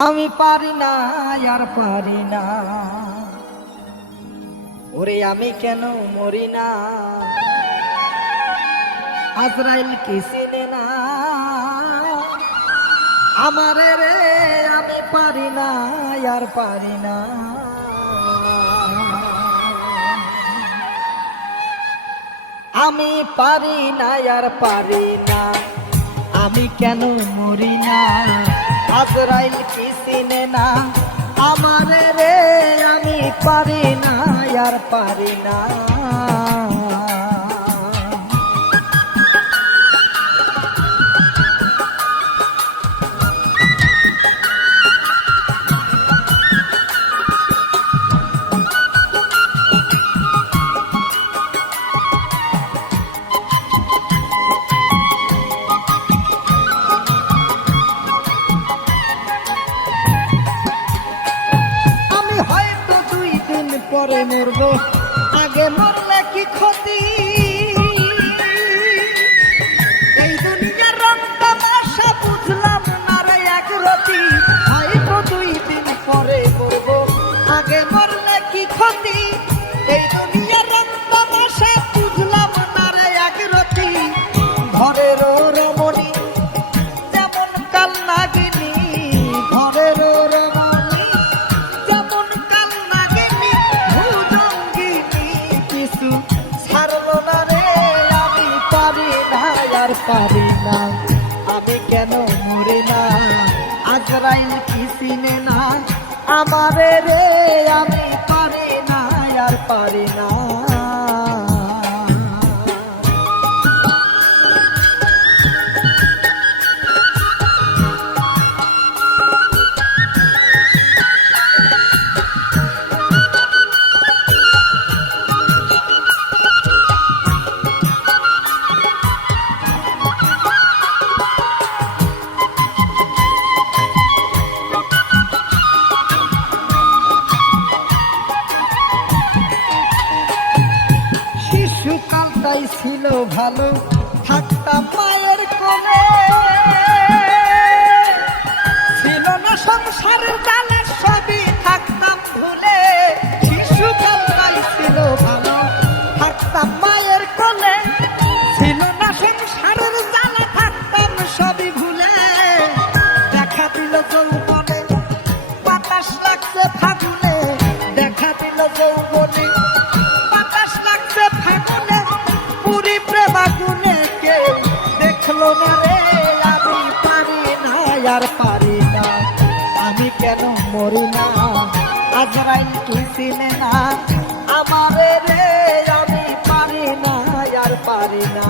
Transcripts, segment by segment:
আমি পারি না আর পারি না, ওরে আমি কেন মরি না। আজরাইল কি চিনে না আমারে রে, আমি পারি না আর পারি না। আমি পারি না আর পারি না, আমি কেন মরি না। আজরাইল কি চিনে না আমারে রে, আমি পারি না আর পারি না। পরে মরবো, আগে মরলে কি ক্ষতি। এই দুনিয়ার রং তামাশা বুঝলাম না রে এক রতি। হয়তো 2 দিন পরে মরবো, আগে মরলে কি ক্ষতি। এই দুনিয়ার রং তামাশা বুঝলাম না রে এক রতি। ঘরের রমণী যেমন কাল নাগিনী, ঘরের রমণী যেমন কাল নাগিনী, কিছু ছাড়লো না রে। আমি পারি না আর পারি না, আমি কেন মরি না। আজরাইল কি চিনে না আমারে রে, আমি পারি না আর পারি না। শিশুকালটাই ছিল ভালো, থাকতাম মায়ের কোলে। ছিল না সংসারের জ্বালা, সবই থাকতাম ভুলে। শিশুকালটাই ছিল ভালো, থাকতাম মায়ের কোলে। ছিল না সংসারের জ্বালা, থাকতাম সবই ভুলে। দেখা দিল যৌবনে, বাতাস লাগছে ফাগুনে। দেখা দিল যৌবনে, বাতাস লাগছে ফাগুনে। পুরি প্রেমাগুনে কেউ দেখলো না রে, আমি পারি না আর পারি না, আমি কেন মরি না। আজরাইল কি চিনে না আমারে রে, আমি পারি না আর পারি না।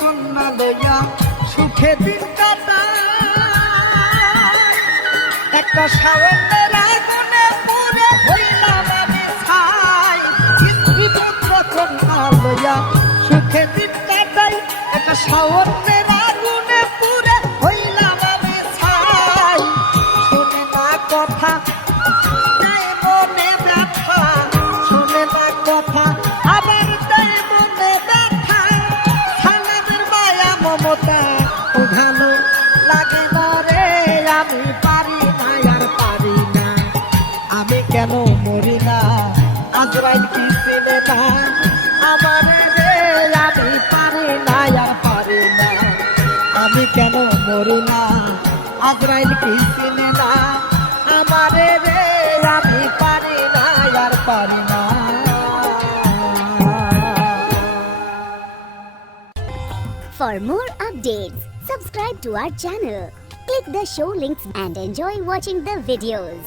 কন্যা লইয়া সুখে দিন কাটাই, একটা শাওনের আগুনে পুড়ে হইলাম আমি ছাই। স্ত্রী পুত্র কন্যা লইয়া সুখে দিন কাটাই, একটা শাওনের আগুনে পুড়ে হইলাম আমি ছাই। শুনে না কথা দেয় মনে ব্যথা, শুনে না কথা আবার দেয় মনে ব্যথা। মমতা ভালো লাগে না রে, আমি পারি না আর পারি না, আমি কেন মরি না। আজরাইল কি চিনে না আমারে রে, আমি পারি না আর পারি না, আমি কেন মরি না। আজরাইল কি চিনে না আমারে রে, আমি পারি না আর পারি না। For more updates, subscribe to our channel, click the show links and enjoy watching the videos.